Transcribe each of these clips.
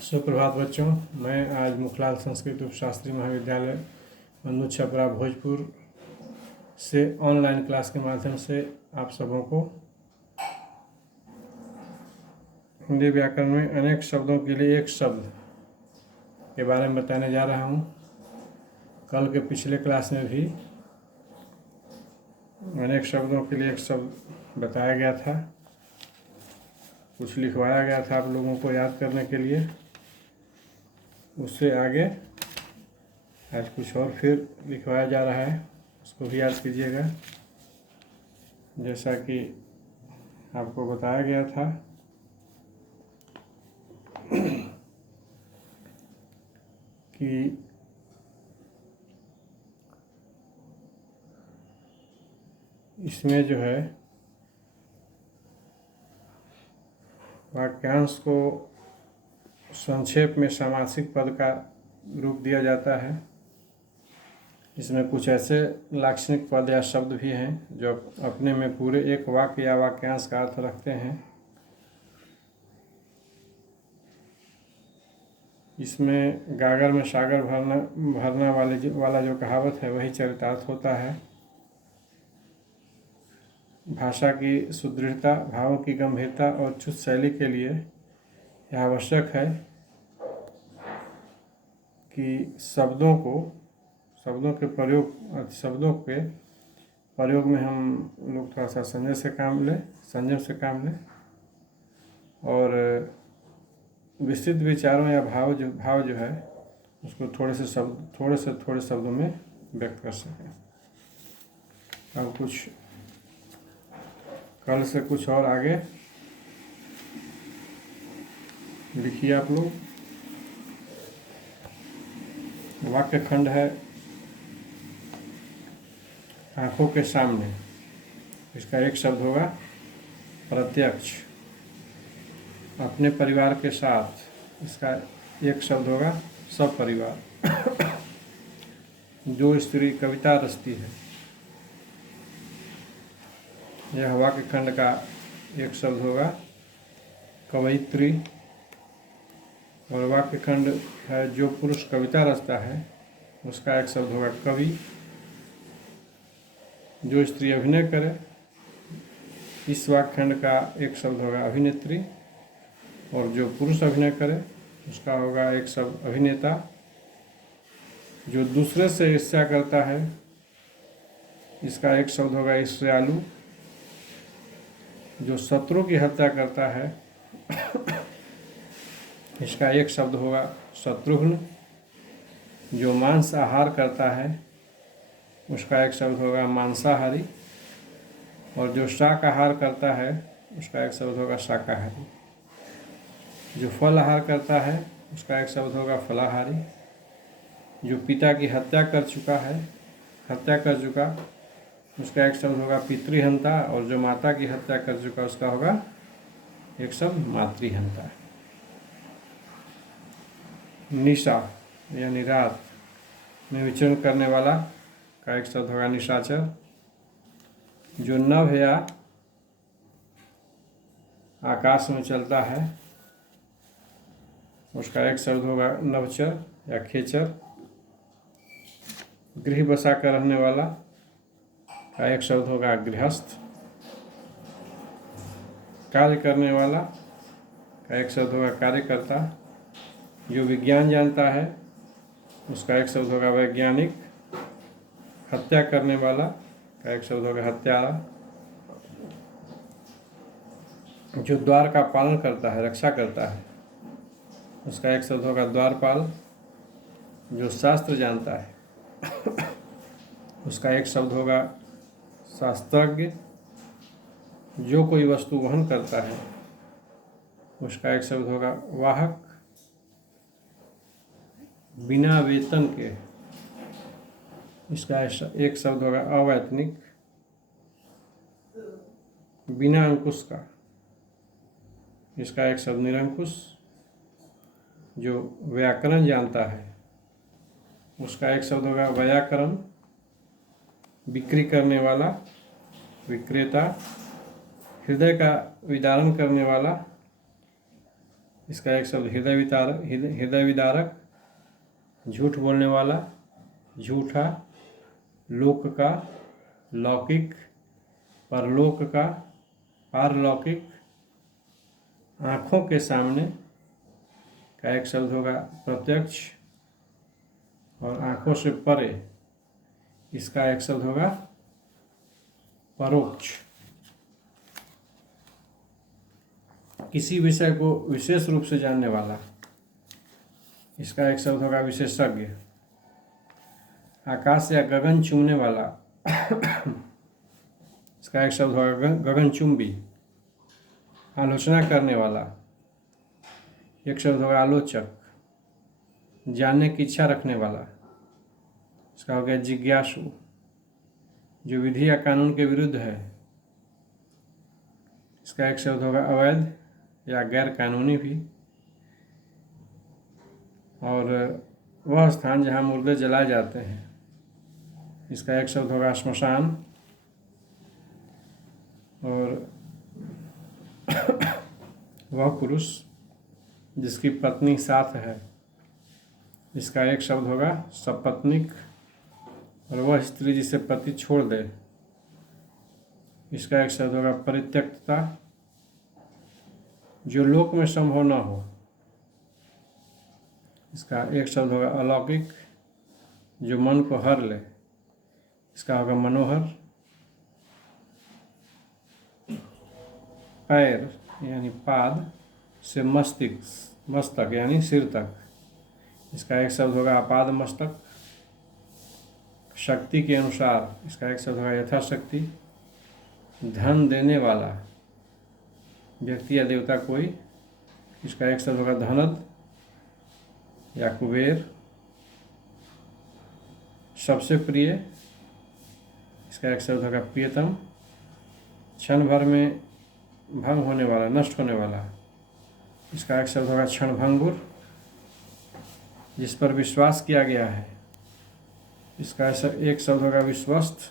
सुप्रभात बच्चों। मैं आज मुखलाल संस्कृत उपशास्त्री महाविद्यालय बंधु छपरा भोजपुर से ऑनलाइन क्लास के माध्यम से आप सबों को हिंदी व्याकरण में अनेक शब्दों के लिए एक शब्द के बारे में बताने जा रहा हूँ। कल के पिछले क्लास में भी अनेक शब्दों के लिए एक शब्द बताया गया था, कुछ लिखवाया गया था आप लोगों को याद करने के लिए। उससे आगे आज कुछ और फिर लिखवाया जा रहा है, उसको भी याद कीजिएगा। जैसा कि आपको बताया गया था कि इसमें जो है वाक्यांश को संक्षेप में समासिक पद का रूप दिया जाता है। इसमें कुछ ऐसे लाक्षणिक पद या शब्द भी हैं जो अपने में पूरे एक वाक्य या वाक्यांश का अर्थ रखते हैं। इसमें गागर में सागर भरना वाला जो कहावत है वही चरितार्थ होता है। भाषा की सुदृढ़ता, भावों की गंभीरता और उच्च शैली के लिए यह आवश्यक है कि शब्दों के प्रयोग में हम लोग थोड़ा सा संयम से काम लें और विस्तृत विचारों या भाव जो है उसको थोड़े से शब्दों में व्यक्त कर सकें। अब कुछ कल से कुछ और आगे लिखिए आप लोग। वाक्य खंड है आंखों के सामने, इसका एक शब्द होगा प्रत्यक्ष। अपने परिवार के साथ, इसका एक शब्द होगा सपरिवार। जो स्त्री कविता रचती है, यह वाक्य खंड का एक शब्द होगा कवयित्री। और वाक्य खंड है जो पुरुष कविता रचता है, उसका एक शब्द होगा कवि। जो स्त्री अभिनय करे, इस वाक्य खंड का एक शब्द होगा अभिनेत्री। और जो पुरुष अभिनय करे, उसका होगा एक शब्द अभिनेता। जो दूसरे से ईर्ष्या करता है, इसका एक शब्द होगा ईर्ष्यालु। जो शत्रु की हत्या करता है, इसका एक शब्द होगा शत्रुघ्न। जो मांस आहार करता है, उसका एक शब्द होगा मांसाहारी। और जो शाकाहार करता है, उसका एक शब्द होगा शाकाहारी। जो फल आहार करता है, उसका एक शब्द होगा फलाहारी। जो पिता की हत्या कर चुका, उसका एक शब्द होगा पितृहंता। और जो माता की हत्या कर चुका, उसका होगा एक शब्द मातृहंता। निशा यानी रात में विचरण करने वाला का एक शब्द होगा निशाचर। जो नभ या आकाश में चलता है, उसका एक शब्द होगा नभचर या खेचर। गृह बसा कर रहने वाला का एक शब्द होगा गृहस्थ। कार्य करने वाला का एक शब्द होगा कार्यकर्ता। जो विज्ञान जानता है, उसका एक शब्द होगा वैज्ञानिक। हत्या करने वाला का एक शब्द होगा हत्यारा। जो द्वार का पालन करता है, रक्षा करता है, उसका एक शब्द होगा द्वारपाल। जो शास्त्र जानता है, उसका एक शब्द होगा शास्त्रज्ञ। जो कोई वस्तु वहन करता है, उसका एक शब्द होगा वाहक। बिना वेतन के, इसका एक शब्द होगा अवैतनिक। बिना अंकुश का, इसका एक शब्द निरंकुश। जो व्याकरण जानता है, उसका एक शब्द होगा व्याकरण। बिक्री करने वाला विक्रेता। हृदय का विदारण करने वाला इसका एक शब्द हृदय विदारक, झूठ बोलने वाला, झूठा, लोक का, लौकिक, परलोक का, पारलौकिक, आँखों के सामने का एक शब्द होगा प्रत्यक्ष, और आँखों से परे इसका एक शब्द होगा परोक्ष। किसी विषय को विशेष रूप से जानने वाला, इसका एक शब्द होगा विशेषज्ञ। आकाश या गगन चूमने वाला, इसका एक शब्द होगा गगनचुंबी। आलोचना करने वाला, एक शब्द होगा आलोचक। जानने की इच्छा रखने वाला, इसका हो गया जिज्ञासु। जो विधि या कानून के विरुद्ध है, इसका एक शब्द होगा अवैध या गैर कानूनी भी। और वह स्थान जहाँ मुर्दे जलाए जाते हैं, इसका एक शब्द होगा श्मशान। और वह पुरुष जिसकी पत्नी साथ है, इसका एक शब्द होगा सपत्निक। और वह स्त्री जिसे पति छोड़ दे, इसका एक शब्द होगा परित्यक्तता। जो लोक में संभव न हो, इसका एक शब्द होगा अलौकिक। जो मन को हर ले, इसका होगा मनोहर। पैर यानी पाद से मस्तक यानी सिर तक, इसका एक शब्द होगा आपाद मस्तक। शक्ति के अनुसार, इसका एक शब्द होगा यथाशक्ति। धन देने वाला व्यक्ति या देवता कोई, इसका एक शब्द होगा धनद या कुबेर। सबसे प्रिय, इसका एक शब्द होगा प्रियतम। क्षण भर में भंग होने वाला, नष्ट होने वाला, इसका एक शब्द होगा क्षणभंगुर। जिस पर विश्वास किया गया है, इसका एक शब्द होगा विश्वस्त।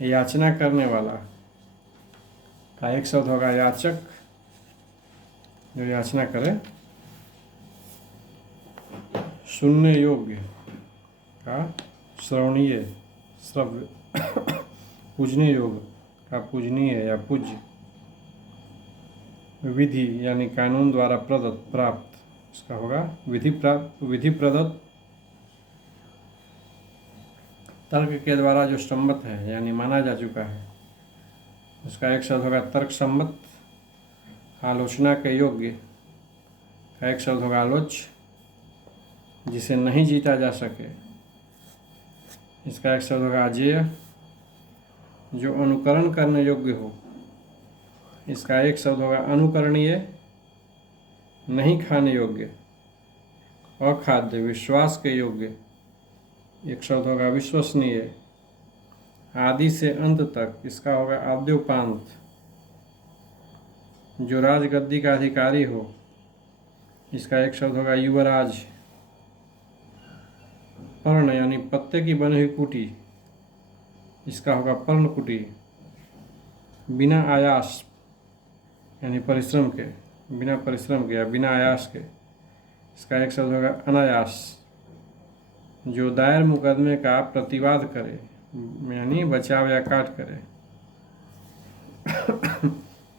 याचना करने वाला का एक शब्द होगा याचक, जो याचना करे। सुनने योग्य का श्रवणीय, श्रव्य। पूजने योग्य का पूजनीय या पूज्य। विधि यानी कानून द्वारा प्रदत्त, प्राप्त, इसका होगा विधि प्रदत्त। तर्क के द्वारा जो सम्मत है यानी माना जा चुका है, उसका एक शब्द होगा तर्क सम्मत। आलोचना के योग्य का एक शब्द होगा आलोच्य। जिसे नहीं जीता जा सके, इसका एक शब्द होगा अजेय। जो अनुकरण करने योग्य हो, इसका एक शब्द होगा अनुकरणीय। नहीं खाने योग्य, अखाद्य, विश्वास के योग्य, एक शब्द होगा विश्वसनीय। आदि से अंत तक, इसका होगा आद्योपांत। जो राजगद्दी का अधिकारी हो, इसका एक शब्द होगा युवराज। पर्ण यानी पत्ते की बनी हुई कुटी, इसका होगा पर्णकुटी। बिना आयास यानी परिश्रम के, बिना परिश्रम के या बिना आयास के, इसका एक शब्द होगा अनायास। जो दायर मुकदमे का प्रतिवाद करे यानी बचाव या काट करे,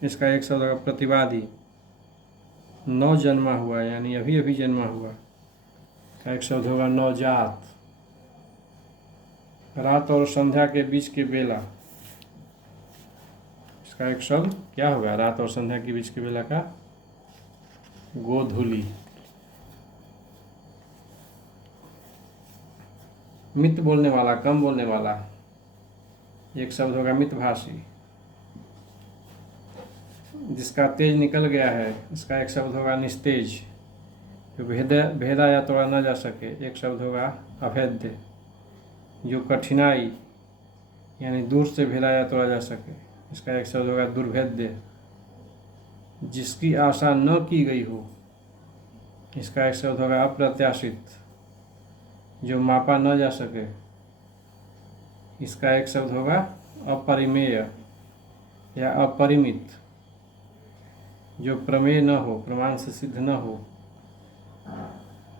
इसका एक शब्द होगा प्रतिवादी। नव जन्मा हुआ यानी अभी अभी जन्मा हुआ, का एक शब्द होगा नवजात। रात और संध्या के बीच के बेला, इसका एक शब्द क्या होगा रात और संध्या के बीच के बेला का? गोधूली। मित बोलने वाला, कम बोलने वाला, एक शब्द होगा मितभाषी। जिसका तेज निकल गया है, इसका एक शब्द होगा निस्तेज। जो भेदा या तोड़ा न जा सके, एक शब्द होगा अभेद्य। जो कठिनाई यानी दूर से भेदा या तोड़ा जा सके, इसका एक शब्द होगा दुर्भेद्य। जिसकी आशा न की गई हो, इसका एक शब्द होगा अप्रत्याशित। जो मापा न जा सके, इसका एक शब्द होगा अपरिमेय या अपरिमित। जो प्रमेय न हो, प्रमाण से सिद्ध न हो,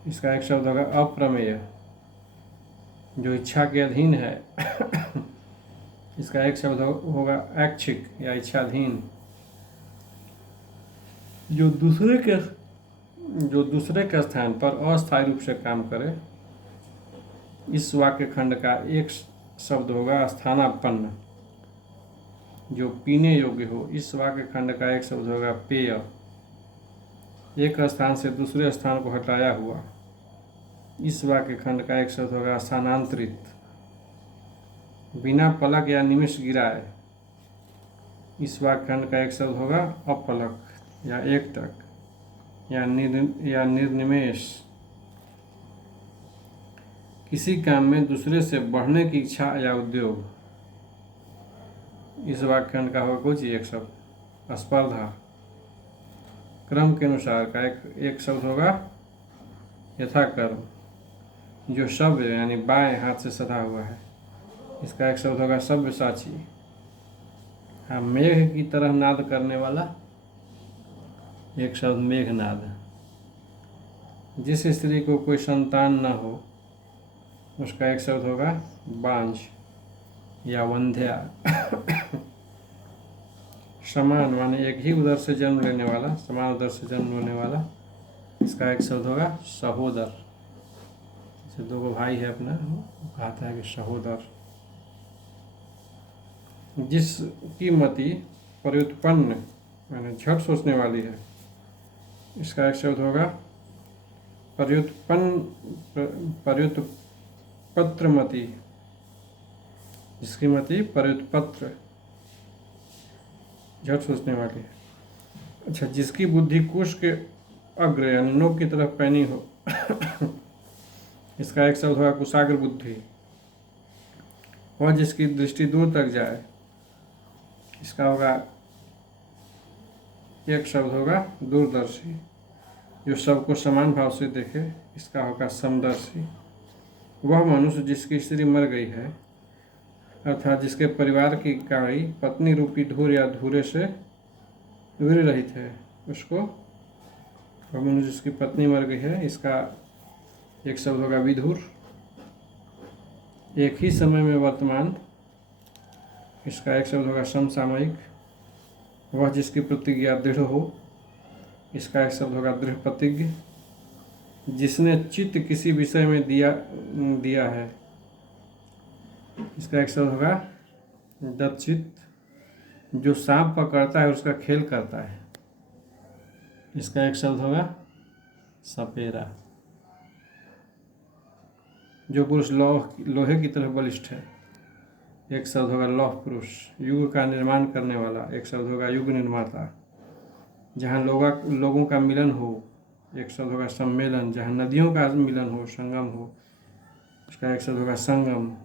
इसका एक शब्द होगा अप्रमेय। जो इच्छा के अधीन है इसका एक शब्द होगा ऐच्छिक या इच्छाधीन। जो दूसरे के स्थान पर अस्थायी रूप से काम करे, इस वाक्य खंड का एक शब्द होगा स्थानापन्न। जो पीने योग्य हो, इस वाक्य खंड का एक शब्द होगा पेय। एक स्थान से दूसरे स्थान को हटाया हुआ, इस वाक्य खंड का एक शब्द होगा स्थानांतरित। बिना पलक या निमिष गिराए, इस वाक्य खंड का एक शब्द होगा अपलक या एकटक या निर्निमेष। किसी काम में दूसरे से बढ़ने की इच्छा या उद्योग, इस वाक्य खंड का होगा कुछ एक शब्द स्पर्धा। क्रम के अनुसार का एक शब्द होगा यथाक्रम। जो शब्द यानी बाएं हाथ से सधा हुआ है, इसका एक शब्द होगा सव्यसाची। हाँ, मेघ की तरह नाद करने वाला, एक शब्द मेघनाद। जिस स्त्री को कोई संतान न हो, उसका एक शब्द होगा बांझ या वंध्या। समान माने एक ही उदर से जन्म लेने वाला, समान उदर से जन्म लेने वाला, इसका एक शब्द होगा सहोदर। जैसे दो भाई है अपना, कहता है कि सहोदर। जिसकी मति पर्युत्पन्न माने झट सोचने वाली है, इसका एक शब्द होगा पर्युत्पत्रमति। जिसकी मति पर्युत्पत्र झट सोचने वाली है। अच्छा, जिसकी बुद्धि कुश के अग्र यानी नोक की तरफ पैनी हो, इसका एक शब्द होगा कुशाग्र बुद्धि। वह जिसकी दृष्टि दूर तक जाए, इसका होगा एक शब्द होगा दूरदर्शी। जो सबको समान भाव से देखे, इसका होगा समदर्शी। वह मनुष्य जिसकी स्त्री मर गई है, अर्थात जिसके परिवार की गाड़ी पत्नी रूपी धूर या धूरे से वीर रहित है, उसको, वह मनुष्य जिसकी पत्नी मर गई है, इसका एक शब्द होगा विधुर। एक ही समय में वर्तमान, इसका एक शब्द होगा समसामयिक। वह जिसकी प्रतिज्ञा दृढ़ हो, इसका एक शब्द होगा दृढ़ प्रतिज्ञ। जिसने चित्त किसी विषय में दिया है, इसका एक शब्द होगा दत्चित्त। जो सांप पकड़ता है उसका खेल करता है, इसका एक शब्द होगा सपेरा। जो पुरुष लोहे की तरह बलिष्ठ है, एक शब्द होगा लौह पुरुष। युग का निर्माण करने वाला, एक शब्द होगा युग निर्माता। जहाँ लोगों का मिलन हो, एक शब्द होगा सम्मेलन। जहाँ नदियों का मिलन हो, संगम हो, इसका एक शब्द होगा संगम।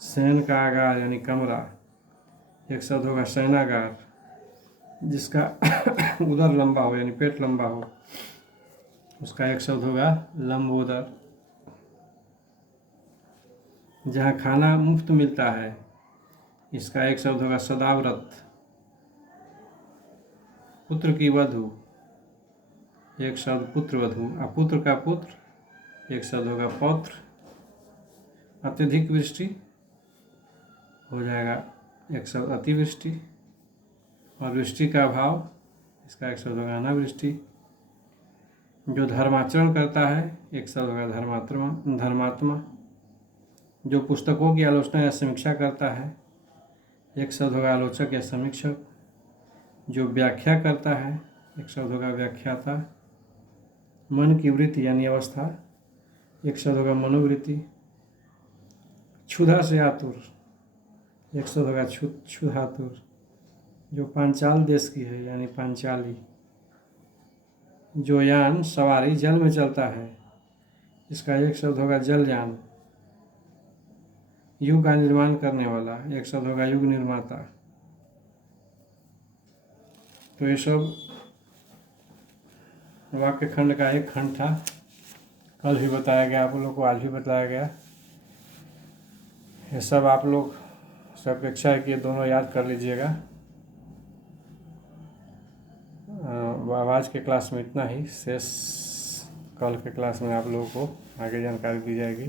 शयन का आगार यानी कमरा, एक शब्द होगा शयनागार। जिसका उदर लंबा हो यानी पेट लंबा हो, उसका एक शब्द होगा लंबोदर। जहाँ खाना मुफ्त मिलता है, इसका एक शब्द होगा सदाव्रत। पुत्र की वधू, एक शब्द पुत्र वधू। अपुत्र का पुत्र, एक शब्द होगा पौत्र। अत्यधिक वृष्टि हो जाएगा एक शब्द अतिवृष्टि। और वृष्टि का अभाव, इसका एक शब्द होगा अनावृष्टि। जो धर्माचरण करता है, एक शब्द होगा धर्मात्मा। जो पुस्तकों की आलोचना या समीक्षा करता है, एक शब्द होगा आलोचक या समीक्षक। जो व्याख्या करता है, एक शब्द होगा व्याख्याता। मन की वृत्ति यानी अवस्था, एक शब्द होगा मनोवृत्ति। क्षुधा से आतुर, एक शब्द होगा क्षुधातुर। जो पांचाल देश की है यानी पांचाली। जो यान सवारी जल में चलता है, इसका एक शब्द होगा जलयान। युग का निर्माण करने वाला, एक शब्द होगा युग निर्माता। तो ये सब वाक्य खंड का एक खंड था। कल भी बताया गया आप लोग को, आज भी बताया गया। ये सब आप लोग से अपेक्षा है कि ये दोनों याद कर लीजिएगा। अब आवाज़ के क्लास में इतना ही। शेष कल के क्लास में आप लोगों को आगे जानकारी दी जाएगी।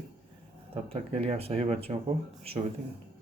तब तक के लिए आप सभी बच्चों को शुभ दिन।